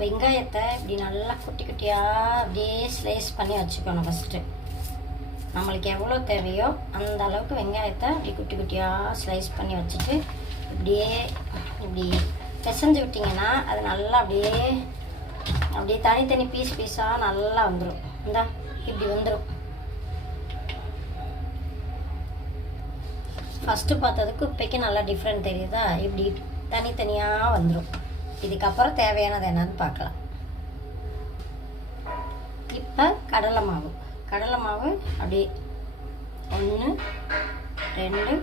வெங்காயத்தை இப்படி நல்லா குட்டி குட்டியாக அப்படியே ஸ்லைஸ் பண்ணி வச்சுக்கணும். ஃபஸ்ட்டு நம்மளுக்கு எவ்வளோ தேவையோ அந்த அளவுக்கு வெங்காயத்தை இப்படி குட்டி குட்டியாக ஸ்லைஸ் பண்ணி வச்சுட்டு இப்படி பிசைஞ்சு விட்டிங்கன்னா அது நல்லா அப்படியே தனித்தனி பீஸாக நல்லா வந்துடும். இந்தா இப்படி வந்துடும். ஃபஸ்ட்டு பார்த்ததுக்கு இப்போக்கி நல்லா டிஃப்ரெண்ட் தெரியுதா? இப்படி தனித்தனியாக வந்துடும். இதுக்கப்புறம் தேவையானது என்னன்னு பார்க்கலாம். இப்போ கடலை மாவு அப்படியே 1 2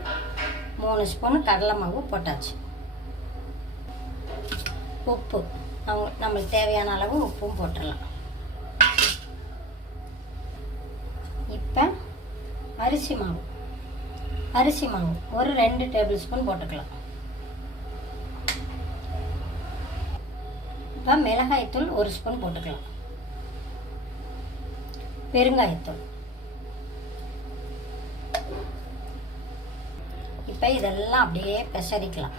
3 ஸ்பூன் கடலை மாவு போட்டாச்சு. உப்பு நம்மளுக்கு தேவையான அளவு உப்பும் போட்டுடலாம். இப்போ அரிசி மாவு ஒரு 2 டேபிள் ஸ்பூன் போட்டுக்கலாம். இப்போ மிளகாய்த்தூள் 1 ஸ்பூன் போட்டுக்கலாம். பெருங்காயத்தூள். இப்போ இதெல்லாம் அப்படியே பெசரிக்கலாம்.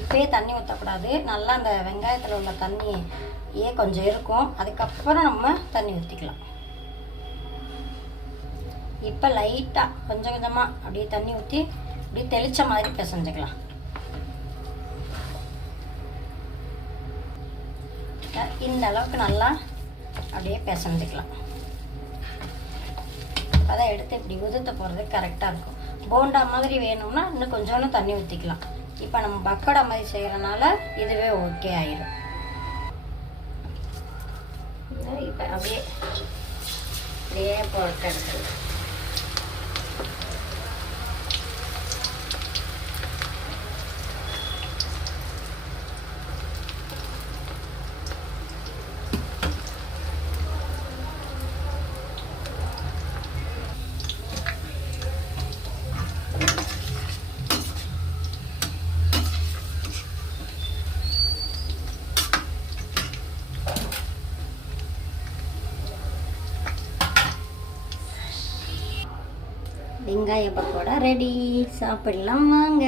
இப்போயே தண்ணி ஊற்றக்கூடாது. நல்லா அந்த வெங்காயத்தில் உள்ள தண்ணியே கொஞ்சம் இருக்கும். அதுக்கப்புறம் நம்ம தண்ணி ஊற்றிக்கலாம். இப்போ லைட்டாக கொஞ்சமாக அப்படியே தண்ணி ஊற்றி அப்படியே தெளித்த மாதிரி பிசைஞ்சுக்கலாம். இந்த அளவுக்கு நல்லா அப்படியே பிசைஞ்சுக்கலாம். அதான் எடுத்து இப்படி உதுத்த போகிறது கரெக்டாக இருக்கும். போண்டா மாதிரி வேணும்னா இன்னும் கொஞ்சோன்னு தண்ணி ஊற்றிக்கலாம். இப்போ நம்ம பக்கோடா மாதிரி செய்கிறனால இதுவே ஓகே ஆயிடும். இப்போ அப்படியே போட்டு எடுத்துக்கலாம். வெங்காய பக்கோடா ரெடி. சாப்பிடலாம் வாங்க.